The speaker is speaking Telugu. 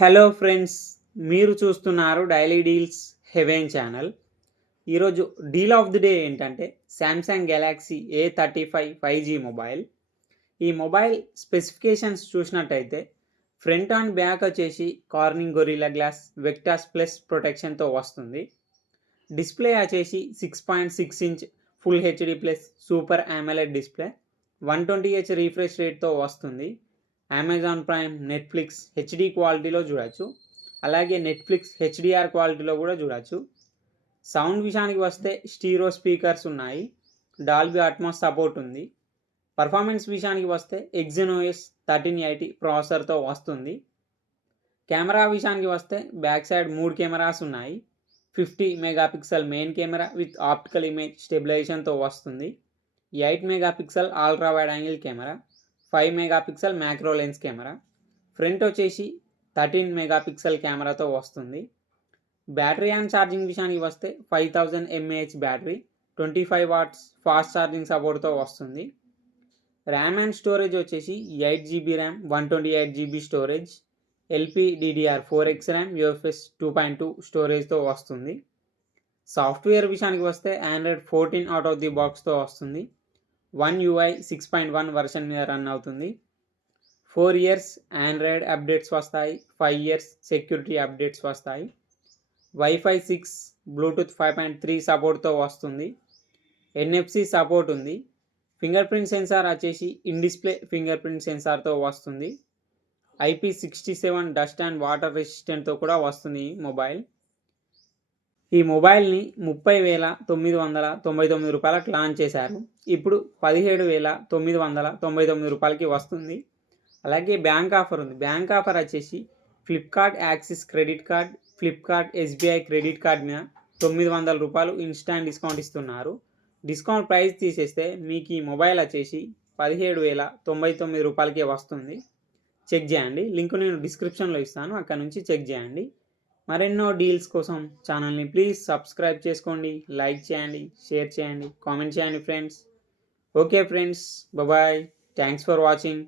హలో ఫ్రెండ్స్, మీరు చూస్తున్నారు డైలీ డీల్స్ హెవెన్ ఛానల్. ఈరోజు డీల్ ఆఫ్ ది డే ఏంటంటే Samsung Galaxy A35 5G mobile. ఈ మొబైల్ స్పెసిఫికేషన్స్ చూసినట్టయితే ఫ్రంట్ అండ్ బ్యాక్ వచ్చేసి Corning Gorilla Glass Victus plus ప్రొటెక్షన్తో వస్తుంది. డిస్ప్లే వచ్చేసి 6.6 inch full HD plus super AMOLED display 120Hz refresh రేట్తో వస్తుంది. అమెజాన్ ప్రైమ్, నెట్ఫ్లిక్స్ హెచ్డి క్వాలిటీలో చూడొచ్చు, అలాగే నెట్ఫ్లిక్స్ హెచ్డిఆర్ క్వాలిటీలో కూడా చూడొచ్చు. సౌండ్ విషయానికి వస్తే స్టీరో స్పీకర్స్ ఉన్నాయి, డాల్బీ అట్మాస్ సపోర్ట్ ఉంది. పర్ఫార్మెన్స్ విషయానికి వస్తే Exynos 1380 ప్రాసెసర్తో వస్తుంది. కెమెరా విషయానికి వస్తే బ్యాక్ సైడ్ 3 కెమెరాస్ ఉన్నాయి. 50 megapixel main camera with optical image స్టెబిలైజేషన్తో వస్తుంది. 8 megapixel ultra wide angle camera, 5 megapixel macro lens camera. Front వచ్చేసి 13 మెగాపిక్సెల్ కెమెరాతో వస్తుంది. బ్యాటరీ అండ్ ఛార్జింగ్ విషయానికి వస్తే 5000 mAh battery, 25 watts fast charging సపోర్ట్తో వస్తుంది. ర్యామ్ అండ్ స్టోరేజ్ వచ్చేసి 8GB RAM, 128GB storage, LPDDR4X RAM, UFS 2.2 స్టోరేజ్తో వస్తుంది. సాఫ్ట్వేర్ విషయానికి వస్తే Android 14 అవుట్ ఆఫ్ ది బాక్స్తో వస్తుంది. One UI 6.1 వర్షన్ మీద రన్ అవుతుంది. 4 years ఆండ్రాయిడ్ అప్డేట్స్ వస్తాయి, 5 years సెక్యూరిటీ అప్డేట్స్ వస్తాయి. వైఫై 6, బ్లూటూత్ 5.3 సపోర్ట్తో వస్తుంది. NFC సపోర్ట్ ఉంది. ఫింగర్ ప్రింట్ సెన్సార్ వచ్చేసి ఇన్ డిస్ప్లే ఫింగర్ ప్రింట్ సెన్సార్తో వస్తుంది. IP67 డస్ట్ అండ్ వాటర్ రెసిస్టెంట్తో కూడా వస్తుంది మొబైల్. ఈ మొబైల్ని 30,999 రూపాయలకు లాంచ్ చేశారు. ఇప్పుడు 17,999 రూపాయలకి వస్తుంది. అలాగే బ్యాంక్ ఆఫర్ ఉంది. బ్యాంక్ ఆఫర్ వచ్చేసి Flipkart axis credit card, Flipkart SBI credit card మీద 900 రూపాయలు ఇన్స్టాంట్ డిస్కౌంట్ ఇస్తున్నారు. డిస్కౌంట్ ప్రైస్ తీసేస్తే మీకు ఈ మొబైల్ వచ్చేసి 17,099 రూపాయలకే వస్తుంది. చెక్ చేయండి, లింక్ నేను డిస్క్రిప్షన్లో ఇస్తాను, అక్కడ నుంచి చెక్ చేయండి. మరెన్నో డీల్స్ కోసం ఛానల్ని ప్లీజ్ సబ్స్క్రైబ్ చేసుకోండి, లైక్ చేయండి, షేర్ చేయండి, కామెంట్ చేయండి friends. Okay friends, bye, thanks for watching.